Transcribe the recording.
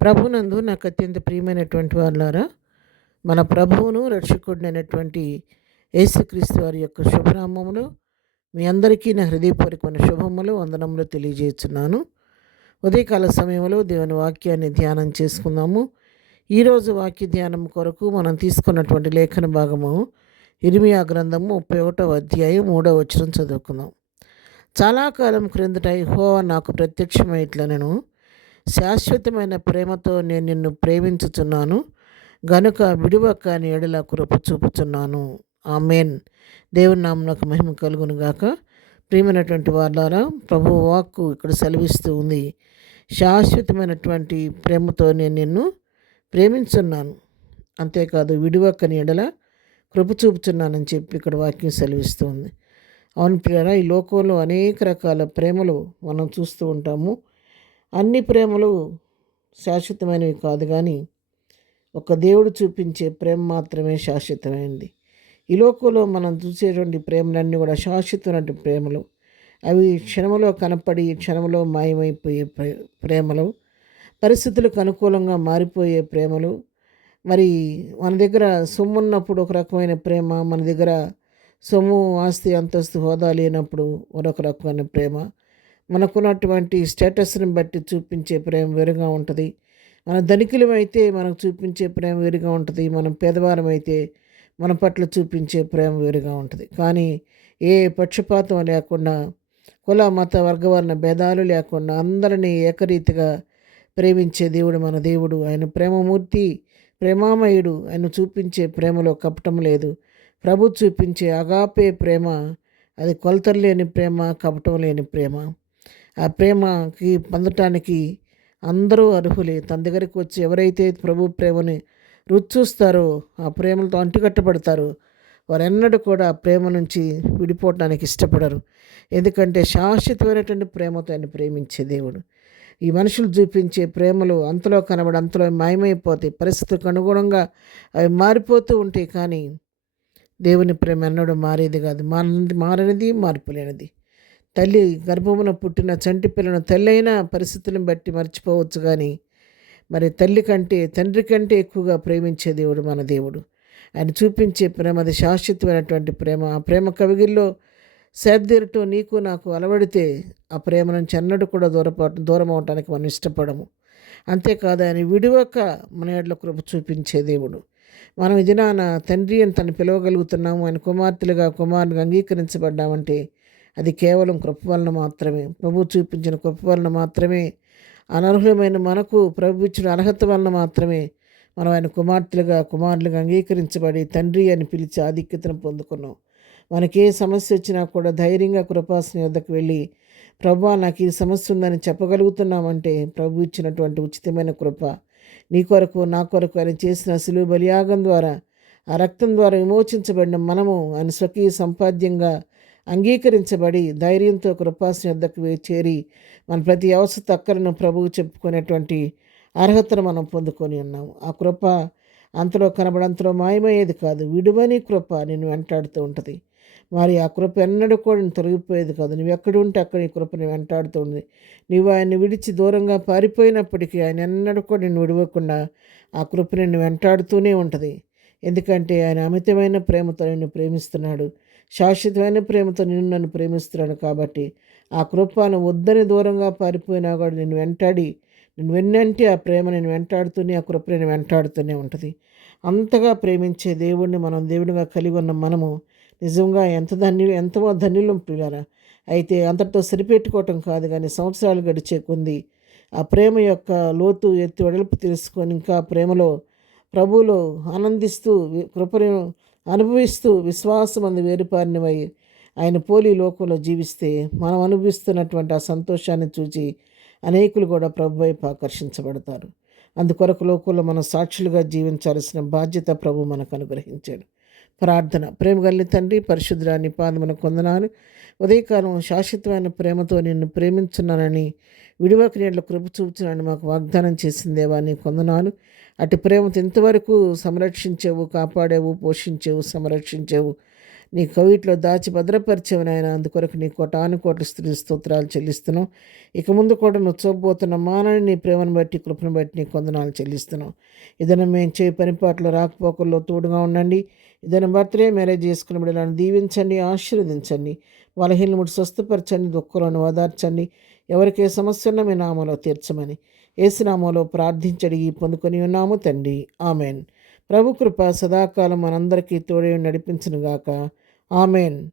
ప్రభునందు నాకు అత్యంత ప్రియమైనటువంటి వారులారా, మన ప్రభువును రక్షకుడినైనటువంటి యేసుక్రీస్తు వారి యొక్క శుభనామములు మీ అందరికీ నా హృదయపూర్వకమైన శుభములు వందనములు తెలియజేస్తున్నాను. ఉదయకాల సమయంలో దేవుని వాక్యాన్ని ధ్యానం చేసుకుందాము. ఈరోజు వాక్య ధ్యానం కొరకు మనం తీసుకున్నటువంటి లేఖన భాగము ఇర్మియా గ్రంథము 31వ అధ్యాయం 3వ వచనం చదువుకుందాం. చాలా కాలం క్రిందట యెహోవా నాకు ప్రత్యక్షమై ఇట్లనెను, శాశ్వతమైన ప్రేమతో నేను నిన్ను ప్రేమించుచున్నాను గనుక విడువక నీ ఎడల కృప చూపుచున్నాను. ఆమేన్. దేవుని నామమునకు మహిమ కలుగును గాక. ప్రియమైనటువంటి వారులారా, ప్రభు వాక్కు ఇక్కడ సెలవిస్తూ ఉంది, శాశ్వతమైనటువంటి ప్రేమతో నేను నిన్ను ప్రేమించున్నాను, అంతేకాదు విడువక నీ ఎడల కృప చూపుచున్నానని చెప్పి ఇక్కడ వాక్యం సెలవిస్తూ ఉంది. అవును ప్రియులారా, ఈ లోకంలో అనేక రకాల ప్రేమలు మనం చూస్తూ ఉంటాము. అన్ని ప్రేమలు శాశ్వతమైనవి కాదు, కానీ ఒక దేవుడు చూపించే ప్రేమ మాత్రమే శాశ్వతమైనది. ఈ లోకంలో మనం చూసేటువంటి ప్రేమలన్నీ కూడా శాశ్వతమైన ప్రేమలు. అవి క్షణంలో కనపడి క్షణంలో మాయమైపోయే ప్రేమలు, పరిస్థితులకు అనుకూలంగా మారిపోయే ప్రేమలు. మరి మన దగ్గర సొమ్ము ఉన్నప్పుడు ఒక రకమైన ప్రేమ, మన దగ్గర సొమ్ము ఆస్తి అంతస్తు హోదా లేనప్పుడు మరొక రకమైన ప్రేమ. మనకున్నటువంటి స్టేటస్ని బట్టి చూపించే ప్రేమ వేరుగా ఉంటుంది. మన ధనికులం అయితే మనకు చూపించే ప్రేమ వేరుగా ఉంటుంది. మనం పేదవారం అయితే మన పట్ల చూపించే ప్రేమ వేరుగా ఉంటుంది. కానీ ఏ పక్షపాతం లేకుండా, కుల మత వర్గవర్ణ భేదాలు లేకుండా అందరినీ ఏకరీతిగా ప్రేమించే దేవుడు మన దేవుడు. ఆయన ప్రేమమూర్తి, ప్రేమామయుడు. ఆయన చూపించే ప్రేమలో కపటం లేదు. ప్రభు చూపించే అగాపే ప్రేమ, అది కొలతలు లేని ప్రేమ, కపటం లేని ప్రేమ. ఆ ప్రేమకి పొందటానికి అందరూ అర్హులే. తన దగ్గరికి వచ్చి ఎవరైతే ప్రభు ప్రేమని రుచి చూస్తారో, ఆ ప్రేమలతో అంటుకట్టబడతారో, వారెన్నడూ కూడా ఆ ప్రేమ నుంచి విడిపోవటానికి ఇష్టపడరు. ఎందుకంటే శాశ్వతమైనటువంటి ప్రేమతో ఆయన ప్రేమించే దేవుడు. ఈ మనుషులు చూపించే ప్రేమలు అంతలో కనబడి అంతలో మాయమైపోతాయి. పరిస్థితులకు అనుగుణంగా అవి మారిపోతూ ఉంటాయి. కానీ దేవుని ప్రేమ ఎన్నడూ మారేది కాదు. మారనిది, మార్పులేనిది. తల్లి గర్భమున పుట్టిన చంటి పిల్లను తల్లి అయినా పరిస్థితులను బట్టి మర్చిపోవచ్చు, కానీ మరి తల్లి కంటే తండ్రి కంటే ఎక్కువగా ప్రేమించే దేవుడు మన దేవుడు. ఆయన చూపించే ప్రేమ అది శాశ్వతమైనటువంటి ప్రేమ. ఆ ప్రేమ కవిగిల్లో సేద్దీరటం నీకు నాకు అలవడితే ఆ ప్రేమ నుంచి ఎన్నడూ కూడా దూరం అవటానికి మనం ఇష్టపడము. అంతేకాదు, ఆయన విడివక మన ఎడల కృప చూపించే దేవుడు. మనం ఈ దినాన తండ్రి అని తను పిలవగలుగుతున్నాము. ఆయన కుమార్తెలుగా కుమారునిగా అంగీకరించబడ్డామంటే అది కేవలం కృప వలన మాత్రమే, ప్రభు చూపించిన కృప వలన మాత్రమే. అనర్హులమైన మనకు ప్రభు ఇచ్చిన అర్హత వలన మాత్రమే మనం ఆయన కుమార్తెలుగా కుమారులుగా అంగీకరించబడి తండ్రి అని పిలిచి ఆధిక్యతను పొందుకున్నాం. మనకి ఏ సమస్య వచ్చినా కూడా ధైర్యంగా కృపాసనం వద్దకు వెళ్ళి, ప్రభు నాకు ఈ సమస్య ఉందని చెప్పగలుగుతున్నామంటే ప్రభు ఇచ్చినటువంటి ఉచితమైన కృప. నీ కొరకు నా కొరకు ఆయన చేసిన శిలువ బలియాగం ద్వారా, ఆ రక్తం ద్వారా విమోచించబడిన మనము ఆయన స్వకీయ సంపాద్యంగా అంగీకరించబడి ధైర్యంతో కృపాసనం వద్దకు చేరి మన ప్రతి అవసర అక్కరను ప్రభువు చెప్పుకునేటువంటి అర్హతను మనం పొందుకొని ఉన్నాము. ఆ కృప అంతలో కనబడంతలో మాయమయ్యేది కాదు. విడువని కృప నిన్ను వెంటాడుతూ ఉంటుంది. మరి ఆ కృప ఎన్నడూ కూడా తొలగిపోయేది కాదు. నువ్వు ఎక్కడుంటే అక్కడ ఈ కృప నేను వెంటాడుతూ ఉంది. నువ్వు ఆయన్ని విడిచి దూరంగా పారిపోయినప్పటికీ ఆయన ఎన్నడూ కూడా నిన్ను విడవకుండా ఆ కృప నిన్ను వెంటాడుతూనే ఉంటుంది. ఎందుకంటే ఆయన అమితమైన ప్రేమతో నిన్ను ప్రేమిస్తున్నాడు. శాశ్వతమైన ప్రేమతో నన్ను ప్రేమిస్తున్నాడు. కాబట్టి ఆ కృపను వద్దని దూరంగా పారిపోయినా కూడా నిన్ను వెంటాడి, నిన్ను వెన్నంటి ఆ ప్రేమ నేను వెంటాడుతూనే, ఆ కృప నేను వెంటాడుతూనే ఉంటుంది. అంతగా ప్రేమించే దేవుడిని మనం దేవుడిగా కలిగి ఉన్న మనము నిజంగా ఎంతో ధన్యులం ప్రియులారా. అయితే అంతటితో సరిపెట్టుకోవటం కాదు, కానీ సంవత్సరాలు గడిచే కొంది ఆ ప్రేమ యొక్క లోతు ఎత్తు వెడల్పు తెలుసుకొని ఇంకా ప్రేమలో ప్రభువులో ఆనందిస్తూ కృపను అనుభవిస్తూ విశ్వాసమందు వేరుపారినవై ఆయన పోలి లోకంలో జీవిస్తే మనం అనుభవిస్తున్నటువంటి ఆ సంతోషాన్ని చూసి అనేకులు కూడా ప్రభు వైపు ఆకర్షించబడతారు. అందుకొరకు లోకంలో మనం సాక్షులుగా జీవించాల్సిన బాధ్యత ప్రభు మనకు అనుగ్రహించాడు. ప్రార్థన. ప్రేమ కలిగిన తండ్రి, పరిశుద్ధురాని పాదమునకు వందనాలు. ఉదయకాలం శాశ్వతమైన ప్రేమతో నిన్ను ప్రేమించున్నానని, విడివక నీళ్ళ కృప చూపుతున్నానని మాకు వాగ్దానం చేసిన దేవా నీకు వందనాలు. అటు ప్రేమతో ఇంతవరకు సంరక్షించేవు, కాపాడేవు, పోషించేవు, సంరక్షించేవు. నీ కవిట్లో దాచి భద్రపరిచేవి నాయన. అందుకొరకు నీ కోటాను కోట్ల స్తుతి స్తోత్రాలు చెల్లిస్తున్నాం. ఇక ముందు కూడా నువ్వు చూపబోతున్న మానని నీ ప్రేమను బట్టి కృపను బట్టి నీ కొందనాలు చెల్లిస్తున్నాం. ఏదైనా మేము చేయి పనిపాట్లు రాకపోకల్లో తోడుగా ఉండండి. ఏదైనా బర్త్డే మ్యారేజ్ చేసుకుని బిడ్డలను దీవించండి, ఆశీర్వదించండి. బలహీనలను ముట్టి స్వస్థపరచండి, దుఃఖలను ఓదార్చండి. ఎవరికి ఏ సమస్య ఉన్నా మీ నామంలో తీర్చమని యేసు నామంలో ప్రార్థించి అడిగి పొందుకొని ఉన్నాము తండ్రి. ఆమెన్. ప్రభు కృప సదాకాలం మనందరికీ తోడే నడిపించునుగాక. ఆమెన్.